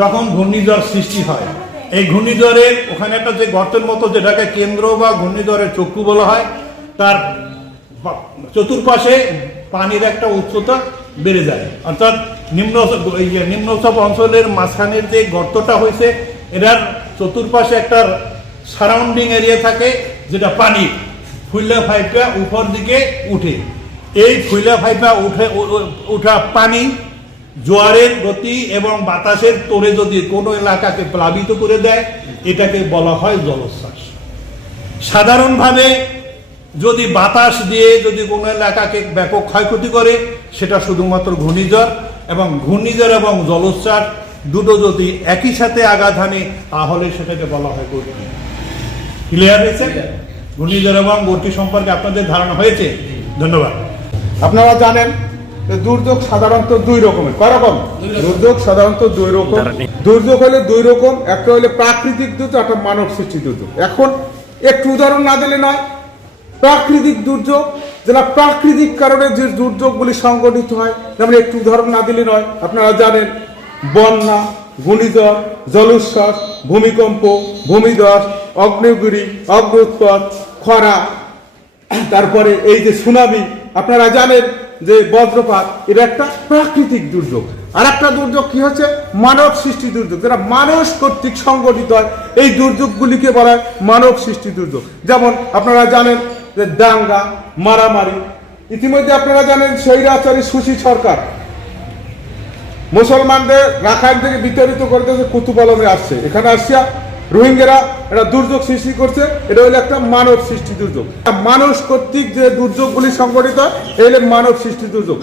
যখন ঘূর্ণিঝড় সৃষ্টি হয়, এই ঘূর্ণিঝড়ের ওখানে একটা যে গর্তের মতো যেটাকে কেন্দ্র বা ঘূর্ণিঝড়ের চক্ষু বলা হয়, তার চতুর্পাশে পানির একটা উচ্চতা বেড়ে যায়। অর্থাৎ নিম্ন এই যে অঞ্চলের মাঝখানের যে গর্তটা হয়েছে, এটার চতুর্পাশে একটা সারাউন্ডিং এরিয়া থাকে, যেটা পানি ফুল্লা ফাইপটা উপর দিকে উঠে। এই ফুল্লা ফাইপা উঠে উঠা পানি জোয়ারের গতি এবং বাতাসের তোরে যদি কোনো এলাকাকে প্লাবিত করে দেয় এটাকে বলা হয় জলোচ্ছ্বাস। সাধারণভাবে যদি বাতাস দিয়ে যদি কোনো এলাকাকে ব্যাপক ক্ষয়ক্ষতি করে সেটা শুধুমাত্র ঘূর্ণিঝড় এবং ঘূর্ণিঝড় এবং জলোচ্ছ্বাস দুটো যদি একই সাথে আঘাত হানে তাহলে সেটাকে বলা হয় গর্তি ক্লিয়ার হয়েছে? ঘূর্ণিঝড় এবং গর্তি সম্পর্কে আপনাদের ধারণা হয়েছে? ধন্যবাদ। আপনারা জানেন দুর্যোগ সাধারণত দুই রকমের। কয় রকম। দুর্যোগ সাধারণত দুই রকম। দুর্যোগ হলে দুই রকম একটা হলে প্রাকৃতিক দুর্যোগ একটা মানব সৃষ্টি দুর্যোগ। এখন একটু উদাহরণ না দিলে নয় প্রাকৃতিক দুর্যোগ যেটা প্রাকৃতিক কারণে যে দুর্যোগগুলি সংগঠিত হয় যেমন একটু উদাহরণ না দিলে নয় আপনারা জানেন বন্যা ঘূর্ণিঝড় জলোচ্ছ্বাস ভূমিকম্প ভূমিধস অগ্নিগিরি অগ্নুৎপাত খরা তারপরে এই যে সুনামি আপনারা জানেন যে বজ্রপাত, এটা একটা প্রাকৃতিক দুর্যোগ। আর একটা দুর্যোগ কি হচ্ছে? মানব সৃষ্টি দুর্যোগ। যেটা মানুষ কর্তৃক সংগঠিত হয়, এই দুর্যোগগুলিকে বলা হয় মানব সৃষ্টি দুর্যোগ। যেমন আপনারা জানেন যে দাঙ্গা, মারামারি, ইতিমধ্যে আপনারা জানেন স্বৈরাচারী সুশী সরকার। মুসলমানদের রাখাইন থেকে বিতাড়িত যে কুতুব আসছে। এখানে আসিয়া রোহিঙ্গারা একটা দুর্যোগ সৃষ্টি করছে, এটা হলো একটা মানব সৃষ্টি দুর্যোগ। মানুষ কর্তৃক যে দুর্যোগগুলি সংগঠিত হলো মানব সৃষ্টি দুর্যোগ।